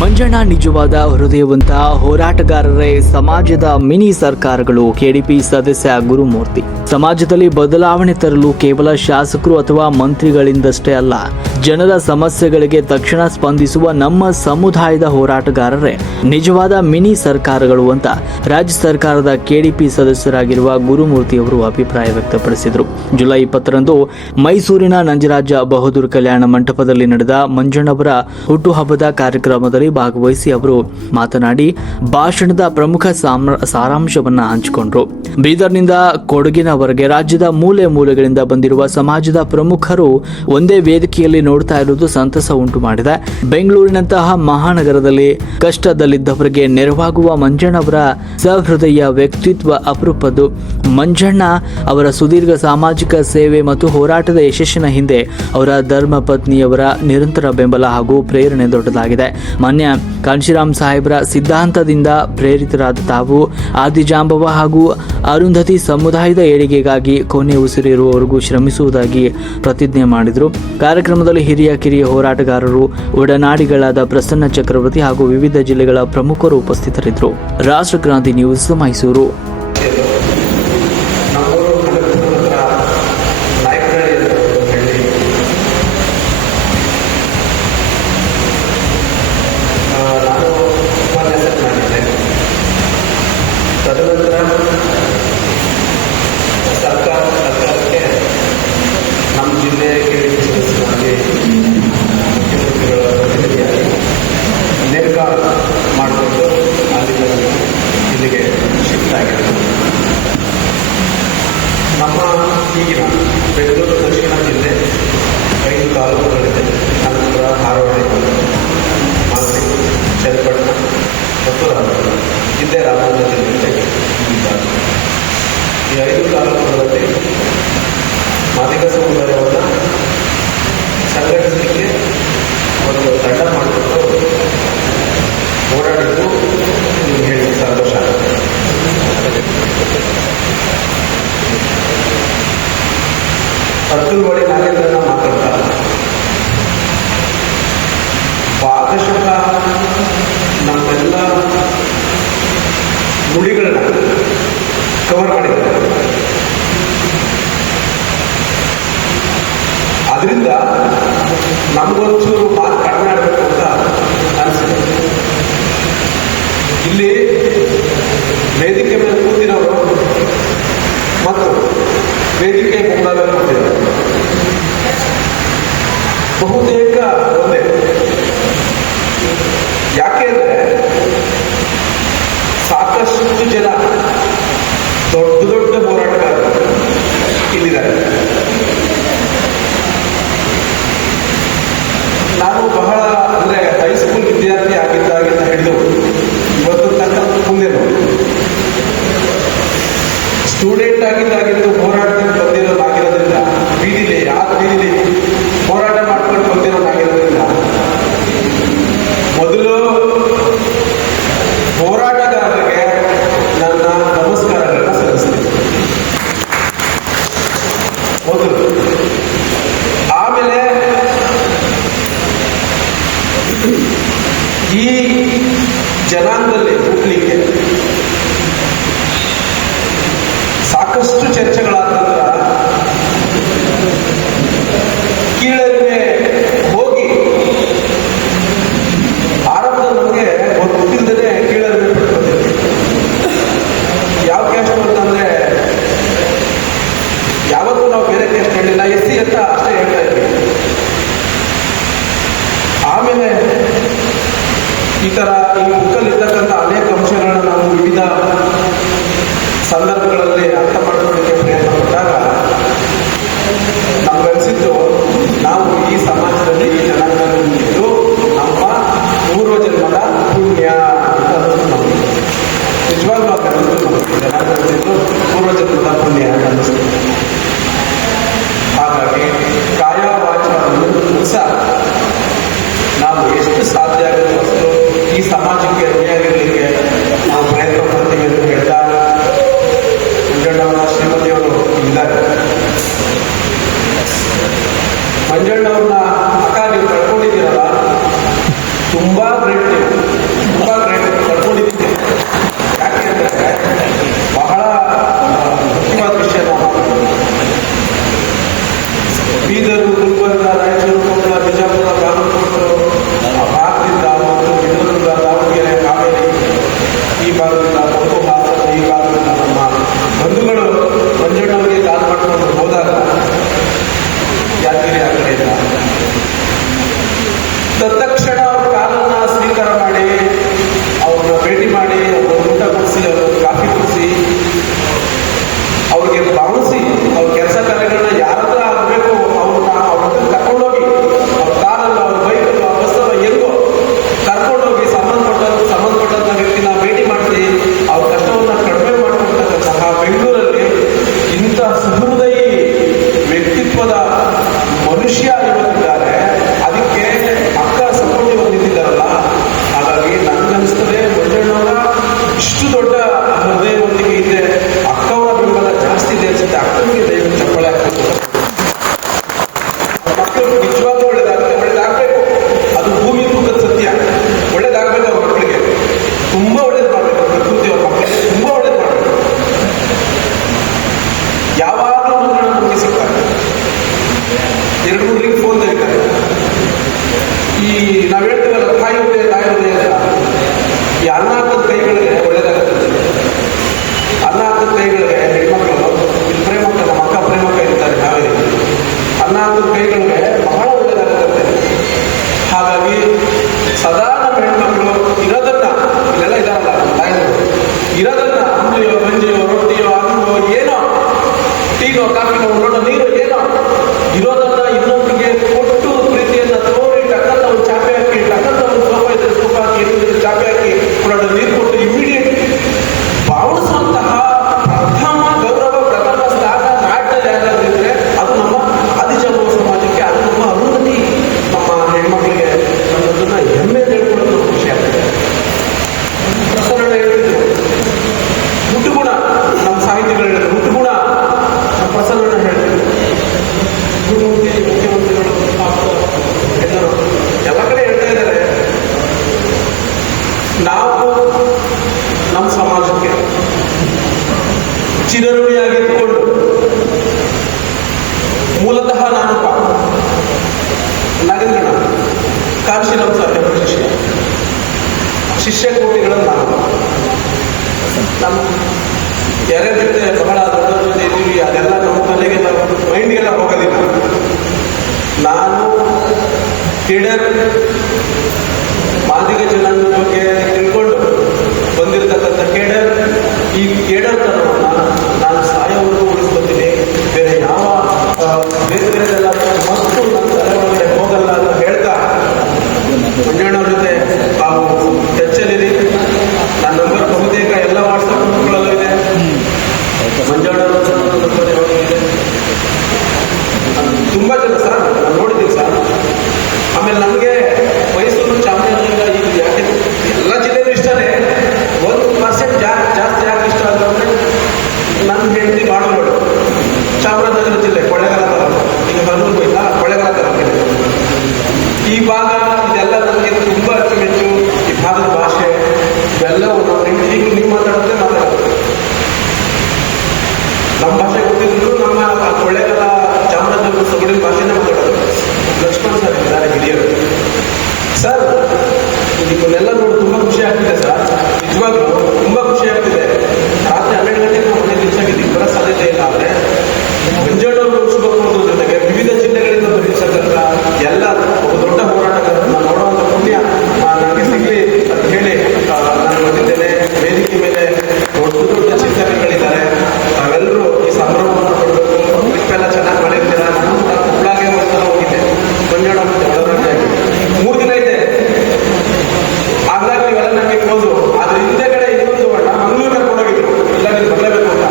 ಮಂಜಣ್ಣ ನಿಜವಾದ ಹೃದಯವಂತ ಹೋರಾಟಗಾರರೇ ಸಮಾಜದ ಮಿನಿ ಸರ್ಕಾರಗಳು. ಕೆಡಿಪಿ ಸದಸ್ಯ ಗುರುಮೂರ್ತಿ. ಸಮಾಜದಲ್ಲಿ ಬದಲಾವಣೆ ತರಲು ಕೇವಲ ಶಾಸಕರು ಅಥವಾ ಮಂತ್ರಿಗಳಿಂದಷ್ಟೇ ಅಲ್ಲ, ಜನರ ಸಮಸ್ಯೆಗಳಿಗೆ ತಕ್ಷಣ ಸ್ಪಂದಿಸುವ ನಮ್ಮ ಸಮುದಾಯದ ಹೋರಾಟಗಾರರೇ ನಿಜವಾದ ಮಿನಿ ಸರ್ಕಾರಗಳು ಅಂತ ರಾಜ್ಯ ಸರ್ಕಾರದ ಕೆಡಿಪಿ ಸದಸ್ಯರಾಗಿರುವ ಗುರುಮೂರ್ತಿ ಅವರು ಅಭಿಪ್ರಾಯ ವ್ಯಕ್ತಪಡಿಸಿದರು. ಜುಲೈ 20ರಂದು ಮೈಸೂರಿನ ನಂಜರಾಜ ಬಹದ್ದೂರ್ ಕಲ್ಯಾಣ ಮಂಟಪದಲ್ಲಿ ನಡೆದ ಮಂಜಣ್ಣವರ ಹುಟ್ಟುಹಬ್ಬದ ಕಾರ್ಯಕ್ರಮದಲ್ಲಿ ಭಾಗವಹಿಸಿ ಅವರು ಮಾತನಾಡಿ ಭಾಷಣದ ಪ್ರಮುಖ ಸಾರಾಂಶವನ್ನ ಹಂಚಿಕೊಂಡ್ರು. ಬೀದರ್ನಿಂದ ಕೊಡಗಿನವರೆಗೆ ರಾಜ್ಯದ ಮೂಲೆ ಮೂಲೆಗಳಿಂದ ಬಂದಿರುವ ಸಮಾಜದ ಪ್ರಮುಖರು ಒಂದೇ ವೇದಿಕೆಯಲ್ಲಿ ನೋಡ್ತಾ ಇರುವುದು ಸಂತಸ ಉಂಟು ಮಾಡಿದೆ. ಬೆಂಗಳೂರಿನಂತಹ ಮಹಾನಗರದಲ್ಲಿ ಕಷ್ಟದಲ್ಲಿದ್ದವರಿಗೆ ನೆರವಾಗುವ ಮಂಜಣ್ಣವರ ಸಹೃದಯ ವ್ಯಕ್ತಿತ್ವ ಅಪರೂಪದ್ದು. ಮಂಜಣ್ಣ ಅವರ ಸುದೀರ್ಘ ಸಾಮಾಜಿಕ ಸೇವೆ ಮತ್ತು ಹೋರಾಟದ ಯಶಸ್ಸಿನ ಹಿಂದೆ ಅವರ ಧರ್ಮ ಪತ್ನಿಯವರ ನಿರಂತರ ಬೆಂಬಲ ಹಾಗೂ ಪ್ರೇರಣೆ ದೊಡ್ಡದಾಗಿದೆ. ಮಾನ್ಯ ಕಾಂಶಿರಾಮ್ ಸಾಹೇಬರ ಸಿದ್ಧಾಂತದಿಂದ ಪ್ರೇರಿತರಾದ ತಾವು ಆದಿಜಾಂಬವ ಹಾಗೂ ಅರುಂಧತಿ ಸಮುದಾಯದ ಏಳಿಗೆಗಾಗಿ ಕೊನೆ ಉಸಿರಿರುವವರೆಗೂ ಶ್ರಮಿಸುವುದಾಗಿ ಪ್ರತಿಜ್ಞೆ ಮಾಡಿದರು. ಕಾರ್ಯಕ್ರಮದಲ್ಲಿ ಹಿರಿಯ ಕಿರಿಯ ಹೋರಾಟಗಾರರು, ಒಡನಾಡಿಗಳಾದ ಪ್ರಸನ್ನ ಚಕ್ರವರ್ತಿ ಹಾಗೂ ವಿವಿಧ ಜಿಲ್ಲೆಗಳ ಪ್ರಮುಖರು ಉಪಸ್ಥಿತರಿದ್ದರು. ರಾಷ್ಟ್ರಕ್ರಾಂತಿ ನ್ಯೂಸ್, ಮೈಸೂರು. ಸರ್ಕಾರಕ್ಕೆ ನಮ್ಮ ಜಿಲ್ಲೆಗೆ ಮುಖ್ಯಮಂತ್ರಿಗಳ ಪ್ರತಿನಿಧಿಯಾಗಿ ನೇಮಕ ಮಾಡಿಕೊಂಡು ಇಲ್ಲಿಗೆ ಶಿಫ್ಟ್ ಆಗಿರೋದು. ನಮ್ಮ ಈಗಿನ ಬೆಂಗಳೂರು ದಕ್ಷಿಣ ಜಿಲ್ಲೆ 5 ತಾಲೂಕುಗಳಿದೆ. ಅನಂತರ ಧಾರವಾಡ, ಮಾಗಡಿ, ಚನ್ನಪಟ್ಟಣ ಮತ್ತು ರಾಮನಗರ. ಇಲ್ಲೇ ರಾಮನಗರ ಜಿಲ್ಲೆ ಈ 5 ತಾಲೂಕುಗಳಲ್ಲಿ ಮಾದಿಗ ಸಮುದಾಯವನ್ನು ಸಂಘಟಿಸಲಿಕ್ಕೆ ಒಂದು ತಂಡ ಮಾಡಿಕೊಂಡು ಓಡಾಡಿದ್ದು ನಿಮ್ಗೆ ಹೇಳಿ ಸಂತೋಷ ಆಗುತ್ತೆ. ಅತ್ತುಲ್ವಾಡಿ ನಾಗೇಂದ್ರನ ಮಾತಾಡ್ತಾ ಭಾಗಶಃ ನಮ್ಮೆಲ್ಲ ನುಡಿಗಳನ್ನ ಕವರ್ ಮಾಡಿದ್ದಾರೆ. ಅದರಿಂದ ನಮಗೊಂಚೂರು ಮಾತು ಕಡಿಮೆ ಆಗಬೇಕು ಅಂತ ಅನಿಸಿದೆ. ಇಲ್ಲಿ ವೇದಿಕೆ ಮೇಲೆ ಕೂತಿರೋರು ಮತ್ತು ವೇದಿಕೆ ಮುಂದಾಗ ಕೂತಿರೋರು ಬಹುತೇಕ ಒಂದೇ. ಯಾಕೆಂದ್ರೆ ಸಾಕಷ್ಟು ಜನ ದೊಡ್ಡ ದೊಡ್ಡ ಹೋರಾಟಗಾರರು ಇಲ್ಲಿದ್ದಾರೆ. ನಾನು ಬಹಳ ಅಂದ್ರೆ ಹೈಸ್ಕೂಲ್ ವಿದ್ಯಾರ್ಥಿ ಆಗಿದ್ದಾಗಿಂದ ಹಿಡಿದು ಇವತ್ತು ತನಕ ಮುಂದೆ ಸ್ಟೂಡೆಂಟ್ ಆಗಿದ್ದಾಗಿದ್ದು ಹೋರಾಟದಲ್ಲಿ ಬಂದಿರೋದಾಗಿರೋದ್ರಿಂದ ಬೀದಿಲಿ ಹೋರಾಟ ಮಾಡ್ಕೊಂಡು ಬಂದಿರೋದಾಗಿರೋದ್ರಿಂದ ಮೊದಲು ಹೋರಾಟಗಾರರಿಗೆ ನನ್ನ ನಮಸ್ಕಾರಗಳನ್ನ ಸಲ್ಲಿಸ್ತೀನಿ ಮೊದಲು. ಆಮೇಲೆ ಈ ಜನಾಂಗದಲ್ಲಿ ಹುಟ್ಟಲಿಕ್ಕೆ ಸಾಕಷ್ಟು ಚರ್ಚೆಗಳಾದ ನಂತರ ಕೀಳರಿಮೆ ಹೋಗಿ ಆರಂಭದಲ್ಲಿ ನಮಗೆ ಗೊತ್ತಿಲ್ಲದೇ ಕೀಳರಿಮೆ ಪಡ್ಕೊಂಡಿದ್ವಿ. ಯಾವ ಕ್ಯಾಸ್ಟ್ ಅಂತಂದ್ರೆ ಯಾವತ್ತೂ ನಾವು ಬೇರೆ ಕ್ಯಾಸ್ಟ್ ಹೇಳಿಲ್ಲ, SC ಅಂತ ಅಷ್ಟೇ ಹೇಳ್ತಾ ಇದ್ವಿ. ಆಮೇಲೆ ಈ ತರ ಈ ಬುಕ್ಕಲ್ಲಿರ್ತಕ್ಕಂಥ ಅನೇಕ ಅಂಶಗಳನ್ನ ನಾವು ವಿವಿಧ ಸಂದರ್ಭಗಳಲ್ಲಿ ಅರ್ಥ ಮಾಡ್ಕೊಳ್ಳಿಕ್ಕೆ ಪ್ರಯತ್ನ ಪಟ್ಟಾಗ ನಮ್ಗನ್ಸಿದ್ದು ನಾವು ಈ ಸಮಾಜದಲ್ಲಿ ಈ ಜನಾಂಗದಲ್ಲಿ ಇದ್ದು ನಮ್ಮ ಪೂರ್ವ ಜನ್ಮದ ಪುಣ್ಯ ಅಂತ ಅನ್ನೋದು ನಮಗೆ ನಿಜವಾಗ್ಲೂ ಅನ್ನಿಸ್ತು. ಜನಾಂಗದಲ್ಲಿದ್ದು ಪೂರ್ವ ಜನ್ಮದ ಪುಣ್ಯ ಅಂತ ಅನ್ನಿಸ್ತು. ಹಾಗಾಗಿ ಕಾಯ ವಾಚ ಸಹ ನಾವು ಎಷ್ಟು ಸಾಧ್ಯ ಆಗುತ್ತೆ ಅಷ್ಟು ಈ ಸಮಾಜಕ್ಕೆ ಋಣಿಯಾಗಿರಲಿಕ್ಕೆ ನಾವು ಪ್ರಯತ್ನ ಪಡ್ತೀವಿ ಅಂತ ಹೇಳ್ತಾ ಮಂಜಣ್ಣವರ ಶ್ರೀಮತಿಯವರು ಭಾಗದಿಂದ ಕೊಡಗು ಹಾಸನ ಈ ಭಾಗದಿಂದ ನಮ್ಮ ಬಂಧುಗಳು ಮಂಜಣ್ಣವರಿಗೆ ಕಾಲ್ ಮಾಡ್ಕೊಂಡು ಹೋದಾಗ ಯಾದಗಿರಿ ಆ ಕಡೆಯಿಂದ ತತ್ಕ್ಷಣ ಅವ್ರ ಕಾಲನ್ನ ಸ್ವೀಕಾರ ಮಾಡಿ ಅವ್ರನ್ನ ಭೇಟಿ ಮಾಡಿ ಅವ್ರ ಊಟ ಕೊಡಿಸಿ ಅವ್ರ ಕಾಫಿ ಕೊಡಿಸಿ ಅವ್ರಿಗೆ ಭಾವಿಸಿ ಅವ್ರ ಕೆಲಸ ಕಾರ್ಯಗಳನ್ನ ಯಾರ ಹತ್ರ ಆಗಬೇಕು ಅವ್ರನ್ನ ಅವ್ರ ಹತ್ರ ಕರ್ಕೊಂಡೋಗಿ ಅವ್ರ ಕಾರಲ್ಲ ಅವ್ರ ಬೈಕಲ್ಲ ಅವ್ರ ಬಸ್ಸಲ್ಲ ಎಲ್ಲೋ ಕರ್ಕೊಂಡೋಗಿ ಸಂಬಂಧಪಟ್ಟಂತ ವ್ಯಕ್ತಿನ ಭೇಟಿ ಮಾಡಿಸಿ ಅವ್ರ ಕಷ್ಟವನ್ನ ಕಡಿಮೆ ಮಾಡಿಕೊಡ್ತಕ್ಕಂತಹ ಬೆಂಗಳೂರಲ್ಲಿ ಇಂಥ ಸುಹೃದಯಿ ವ್ಯಕ್ತಿತ್ವದ ಮನುಷ್ಯ ಇವತ್ತಿದ್ದಾರೆ. ಅದಕ್ಕೆ ಅಕ್ಕ ಸಪೋರ್ಟಿವ್ ನಿಂತಿದ್ದಾರಲ್ಲ. ಹಾಗಾಗಿ ನನ್ಗನ್ಸ್ತದೆ ಮಂಜಣ್ಣವರ ಇಷ್ಟು ದೊಡ್ಡ ಹೃದಯದೊಂದಿಗೆ ಇದೆ, ಅಕ್ಕವರ ಬೆಂಬಲ ಜಾಸ್ತಿ ಇದೆ ಅನ್ಸುತ್ತೆ. ಅಕ್ಕನಿಗೆ ದಯವಿಟ್ಟು ಚಪ್ಪಳೆ ಹಾಕಬೇಕು. ಮಕ್ಕಳು ನಿಜವಾಗ್ಲೂ ಒಳ್ಳೇದಾಗಬೇಕು. ಅದು ಭೂಮಿ ತೂಕದ ಸತ್ಯ. ಒಳ್ಳೇದಾಗಬೇಕು ಅವ್ರ ಮಕ್ಕಳಿಗೆ, ತುಂಬಾ ಒಳ್ಳೇದು ಮಾಡಬೇಕು. ಪ್ರಕೃತಿ ಅವ್ರ ಮಕ್ಕಳಿಗೆ ತುಂಬಾ ಒಳ್ಳೇದು ಮಾಡಬೇಕು. ಯಾವಾಗಲೂ ಮಂಜಣ್ಣ ನಮಗೆ ಸಿಗ್ತಾರೆ. 2-3 ರಿಂಗ್ ಫೋನ್ ತೆಗಿತಾರೆ. ಈ ನಾವ್ ಹೇಳ್ತೀವಲ್ಲ ತಾಯಿ ಹೃದಯ ಈ ಅನ್ನ ಹಾಕದ ಕೈಗಳಿಗೆ ಒಳ್ಳೇದಾಗುತ್ತೆ. ಅನ್ನ ಹಾಕದ ಕೈಗಳಿಗೆ ಹೆಣ್ಮಕ್ಳು ಇಲ್ಲಿ ಪ್ರೇಮಕ್ಕ, ನಮ್ಮ ಅಕ್ಕ ಪ್ರೇಮಕ್ಕ ಇರ್ತಾರೆ ನಾವೇ, ಅನ್ನ ಹಾಕದ ಕೈಗಳಿಗೆ ಬಹಳ ಒಳ್ಳೇದಾಗುತ್ತೆ. ಹಾಗಾಗಿ ಸದಾ ನಮ್ಮ ಹೆಣ್ಮಕ್ಳು ಇರೋದನ್ನ, ಇಲ್ಲೆಲ್ಲ ಇದಾರಲ್ಲ ನಮ್ಮ ತಾಯಿಗಳು, ಇರೋದನ್ನ ಅಂಬ್ಲಿಯೋ ಗಂಜಿಯೋ ರೊಟ್ಟಿಯೋ ಅನ್ನೋ ಏನೋ ಟೀನೋ ಕಾಫಿನೋ ನೋಡೋ ನೀರು ಏನೋ ಇರೋದನ್ನ ಇನ್ನೊಬ್ಬರಿಗೆ ಕೊಟ್ಟು ಪ್ರೀತಿಯನ್ನ ತೋರಿ ಟಕ್ಕಂತ ಒಂದು ಚಾಪೆ ಹಾಕಿ, ಟಕ್ಕಂತ ಒಂದು ಸೋಫಾ ಇದ್ರೆ ಸೋಫಾ ಹಾಕಿ, ಚಾಪೆ ಹಾಕಿ ಕೊಡೋದು ನೀರು ಕೊಟ್ಟು ಇಮಿಡಿಯೇಟ್ ಬಾಳಿಸುವಂತಹ ಪ್ರಥಮ ಗೌರವ, ಪ್ರಥಮ ಸ್ಥಾನ ನಾಟ್ಯದಲ್ಲಿ ಯಾರಾದ್ರೂ ಇದ್ರೆ ಅದು ನಮ್ಮ ಆದಿಜಾಂಬವ ಸಮಾಜಕ್ಕೆ, ಅದು ನಮ್ಮ ಅರುಂಧತಿ ನಮ್ಮ ಹೆಣ್ಮಕ್ಳಿಗೆ ಅನ್ನೋದನ್ನ ಹೆಮ್ಮೆ ಹೇಳ್ಕೊಳ್ಳೋದು ಖುಷಿ ಆಗ್ತದೆ. ಪ್ರಸನ್ನ ಹೇಳ್ತಿದ್ರು ಹುಟ್ಟುಗುಣ, ನಮ್ಮ ಸಾಹಿತಿಗಳು ಹೇಳಿದ್ರು ಹುಟ್ಟುಗುಣ. ನಮ್ಮ ಪ್ರಸನ್ನ ಹೇಳ್ತಿದ್ರು ಮುಖ್ಯಮಂತ್ರಿಗಳು ಎಲ್ಲರೂ ಎಲ್ಲ ಕಡೆ ಹೇಳ್ತಾ ಇದ್ದಾರೆ. ನಾವು ನಮ್ಮ ಸಮಾಜಕ್ಕೆ ಚಿರಋಣಿಯಾಗಿದ್ದುಕೊಂಡು, ಮೂಲತಃ ನಾನೊಬ್ಬ ನಾಗೇಂದ್ರಣ್ಣ ಕಾಂಶೀರಾಮ್ ಸರ್ ಶಿಷ್ಯ ಕೋಟಿಗಳಲ್ಲಿ ನಾನು ನಮ್ಮ ಯಾರ್ಯಾರ ಜೊತೆ ಬಹಳ ದೊಡ್ಡ ಜೊತೆ ಇದ್ದೀವಿ, ಅದೆಲ್ಲ ನಮ್ಮ ತಲೆಗೆಲ್ಲ ಮೈಂಡ್ಗೆಲ್ಲ ಹೋಗೋದಿಲ್ಲ. ನಾನು ಕೇಡರ್ ಮಾದಿಗ ಜನಾಂಗದ ಬಗ್ಗೆ ತಿಳ್ಕೊಂಡು ಬಂದಿರತಕ್ಕಂಥ ಕೇಡರ್, ಈ ಕೇಡರ್ತನವನ್ನ ನಾನು ಸಾಯೋವರೆಗೂ ಉಳಿಸ್ಕೊತೀನಿ. ಬೇರೆ ಯಾವ ಬೇರೆಲ್ಲ ಮತ್ತು ನನ್ನ ತಲೆ ಒಳಗಡೆ ಹೋಗಲ್ಲ ಅಂತ ಹೇಳ್ತಾ ಮಂಜಣ್ಣವ್ರ ಜೊತೆ ತಾವು ಟಚ್ಚಲ್ಲಿರಿ. ನನ್ನ ನಂಬರ್ ಬಹುತೇಕ ಎಲ್ಲ ವಾಟ್ಸಪ್ ಗ್ರೂಪ್ಗಳಲ್ಲೂ ಇದೆ. ಮಂಜಣ್ಣವ್ರ ನಂಬರ್ ಯಾವಾಗಿದೆ, ತುಂಬಾ ಜನ ಸರ್ ನಾನು ನೋಡಿದ್ದೀನಿ ಸರ್. ಆಮೇಲೆ ನನಗೆ ಮೈಸೂರು, ಚಾಮರಾಜನಗರ, ಈಗ ಯಾಕೆ ಎಲ್ಲ ಜಿಲ್ಲೆನೂ ಇಷ್ಟನೇ. 1% ಜಾಸ್ತಿ ಯಾಕೆ ಇಷ್ಟ ಅಂದ್ರೆ ನನ್ನ ಹೆಂಡತಿ ಮಾಡೋಳು ಚಾಮರಾಜನಗರ ಜಿಲ್ಲೆ ಕೊಳ್ಳೇಗಾಲ ತಾಲೂಕು, ಈಗ ಹನ್ನೂರು ಇಲ್ಲ ಕೊಳ್ಳೇಗಾಲ ತಾಲೂಕಿದೆ. ಈ ಭಾಗ ಇದೆಲ್ಲ ನನಗೆ ತುಂಬಾ ಅಚ್ಚುಮೆಚ್ಚು. ಈ ಭಾಗದ ಭಾಷೆ ಇವೆಲ್ಲವೂ ನಮ್ಮ ಹೆಂಡತಿ ಈಗಲೂ ನೀವು ಮಾತಾಡುತ್ತೆ ನಮ್ಮ ಭಾಷೆ ಗೊತ್ತಿದ್ರು ನಮ್ಮ ಕೊಳ್ಳೇಗಾಲ ಚಾಮರಾಜನಗರ ಸೊಗಡಿನ ಭಾಷೆನೇ ಮಾತಾಡೋದು. ಲಕ್ಷ್ಮಣ್ ಸರ್ ಇದ್ದಾರೆ ಹಿರಿಯರು. ಸರ್ ನಿಮ್ಮನ್ನೆಲ್ಲ ನೋಡಿ ತುಂಬಾ ಖುಷಿ ಆಗ್ತಿದೆ ಸರ್, ನಿಜವಾಗ್ಲೂ ತುಂಬಾ ಖುಷಿ ಆಗ್ತಿದೆ. ರಾತ್ರಿ 12 ಗಂಟೆಗೆ ನಾವು ಮನೆ ದಿವಸಕ್ಕೆ ಬರೋ ಸಾಧ್ಯತೆ ಇಲ್ಲ. ಆದರೆ ಮಂಜಣ್ಣವರು ಉಳಿಸಬೇಕು ಅನ್ನೋದ್ರ ಜೊತೆಗೆ ವಿವಿಧ ಜಿಲ್ಲೆಗಳಿಂದ ಬರೀಸಕ್ಕಂಥ ಎಲ್ಲ ದೊಡ್ಡ ಹೋರಾಟಗಾರರನ್ನ ನೋಡುವಂಥ ಪುಣ್ಯ ನನಗೆ ಸಿಗಲಿ ಅಂತ ಹೇಳಿ ನಾನು ಬಂದಿದ್ದೇನೆ. ವೇದಿಕೆ ಮೇಲೆ ದೊಡ್ಡ ಚಿಂತನೆಗಳಿದ್ದಾರೆ. ನಾವೆಲ್ಲರೂ ಈ ಸಂಭ್ರಮವನ್ನು ಕೊಡಬೇಕು. ಟ್ರಿಪ್ಪೆಲ್ಲ ಚೆನ್ನಾಗಿ ಮಾಡಿರ್ತೀರ. ನಾನು ಕೂಡ ಹುಬ್ಬಳ್ಳಿಗೆ ಒಂದ್ಸಲ ಹೋಗಿದ್ದೆ, ಮಂಜಣ್ಣ ಮತ್ತೆ ಒಳಗಡೆ 3 ದಿನ ಇದೆ. ಹಾಗಾಗಿ ನೀವೆಲ್ಲ ನನಗೆ ಕ್ಲೋಸು. ಆದ್ರೆ ಹಿಂದೆಗಡೆ ಇನ್ನೊಂದು ಮಂಗಳೂರು ಕರ್ಕೊಂಡೋಗಿದ್ರು, ಇಲ್ಲ ನೀವು ಬರಲೇಬೇಕು ಅಂತ.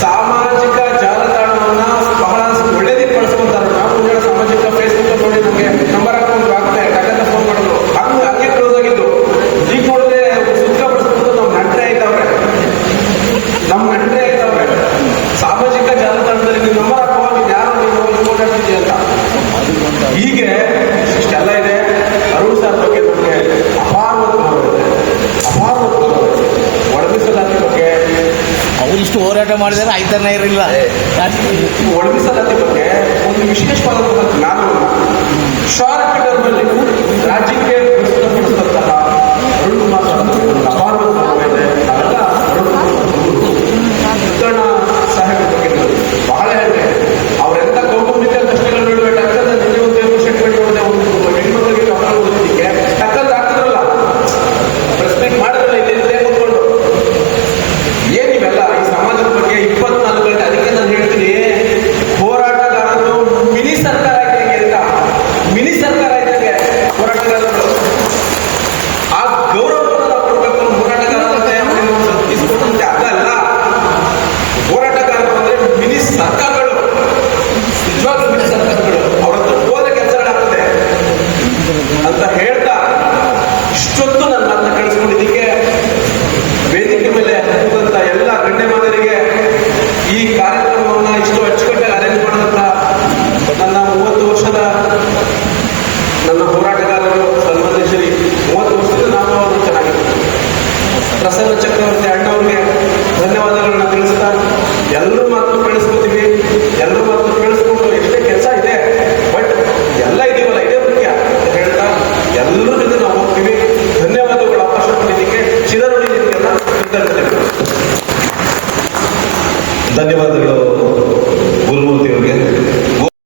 ಸಾಮಾಜಿಕ ಜಾಲತಾಣವನ್ನ ಬಹಳ ಒಳ್ಳೇದಕ್ಕೆ ಬಳಸ್ಕೊಂತಾರೆ. ನಾವು ಮುಂಜಾನೆ ಸಾಮಾಜಿಕ ಫೇಸ್ಬುಕ್ ನೋಡಿ ನಮಗೆ ನಂಬರ್ ಹಾಕೊಂಡು ಆಗ್ತದೆ, ಟಕ್ಕಂತ ಫೋನ್ ಮಾಡೋದು, ಹಂಗೆ ಕ್ಲೋಸ್ ಆಗಿದ್ದು. ಈಗ ನೋಡಿದ್ರೆ ಸುತ್ತ ಬಳಸ್ಕೊಂಡು ನಮ್ಮ ನಂಟ್ರೆ ಆಯ್ತವ್ರೆ. ಸಾಮಾಜಿಕ ಜಾಲತಾಣದಲ್ಲಿ ನೀವು ನಂಬರ್ ಹಾಕುವಾಗ ಯಾರು ನೀವು ಓಡಾಡ್ತಿದ್ದೀಯ ಅಂತ. ಹೀಗೆ ಇಷ್ಟೆಲ್ಲ ಇದೆ. ಅರುಣ್ ಸರ್ ಬಗ್ಗೆ ನಮಗೆ ಅಪಾರವಾದ ಒಳಗಿಸಲಾತಿ ಬಗ್ಗೆ ಅವರಿಷ್ಟು ಹೋರಾಟ ಮಾಡಿದರೆ ಆಯ್ತಾನೆ ಇರಲಿಲ್ಲ. ಒಳಗಿಸಲಾತಿ ಬಗ್ಗೆ ಒಂದು ವಿಶೇಷವಾದಂತಹ ಜ್ಞಾನವನ್ನು ಶಾರ್ಟ್ ಟರ್ಮಲ್ಲಿ ರಾಜ್ಯಕ್ಕೆ ಪ್ರಸ್ತುತಪಡಿಸಿದಂತಹ ಅರುಣ್ ಕುಮಾರ್ ಸರ್ ಅಪಾರವಾದ ಹೋರಾಟಗಾರರು